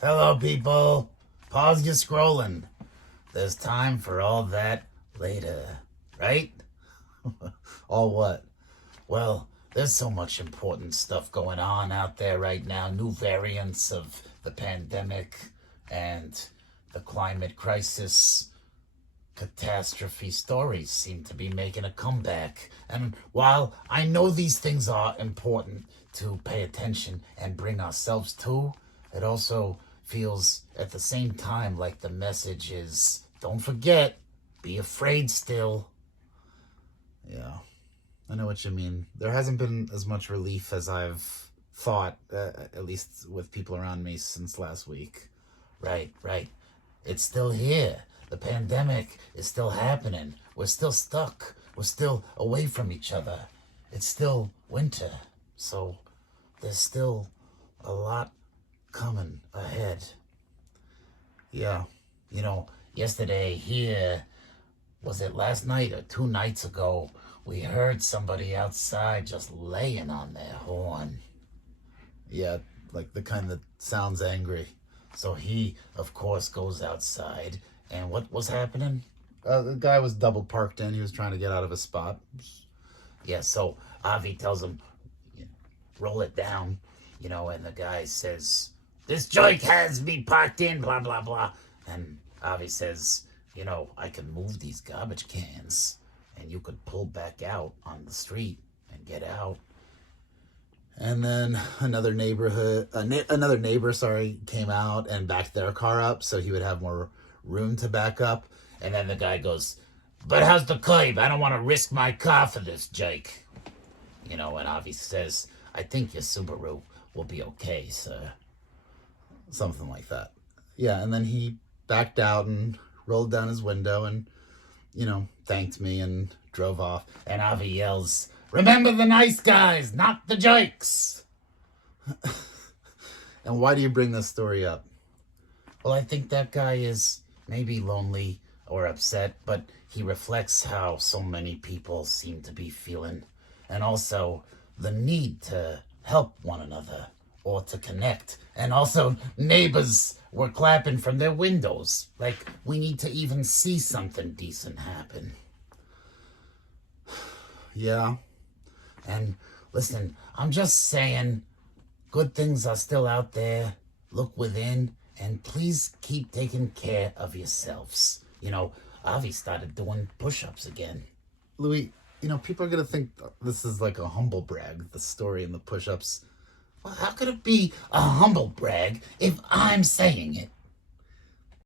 Hello, people. Pause your scrolling. There's time for all that later, right? All what? Well, there's so much important stuff going on out there right now. New variants of the pandemic and the climate crisis. Catastrophe stories seem to be making a comeback. And while I know these things are important to pay attention and bring ourselves to, it also feels at the same time like the message is don't forget, be afraid still. Yeah, I know what you mean. There hasn't been as much relief as I've thought, at least with people around me since last week. Right, right. It's still here. The pandemic is still happening. We're still stuck. We're still away from each other. It's still winter. So there's still a lot coming ahead. Yeah. Yesterday here, was it last night or 2 nights ago, we heard somebody outside just laying on their horn. Yeah, like the kind that sounds angry. So he, of course, goes outside. And what was happening? The guy was double parked in. He was trying to get out of his spot. Yeah, so Avi tells him, roll it down, and the guy says, this joint has me parked in, blah, blah, blah. And Avi says, I can move these garbage cans and you could pull back out on the street and get out. And then another neighbor, came out and backed their car up so he would have more room to back up. And then the guy goes, but how's the curb? I don't want to risk my car for this, Jake. And Avi says, I think your Subaru will be okay, sir. Something like that. Yeah, and then he backed out and rolled down his window and, thanked me and drove off. And Avi yells, remember the nice guys, not the Jakes. And why do you bring this story up? Well, I think that guy is maybe lonely or upset, but he reflects how so many people seem to be feeling. And also the need to help one another or to connect. And also neighbors were clapping from their windows. Like we need to even see something decent happen. Yeah. And listen, I'm just saying, good things are still out there. Look within, and please keep taking care of yourselves. Avi started doing push-ups again. Louis, people are going to think this is like a humble brag, the story and the push-ups. Well, how could it be a humble brag if I'm saying it?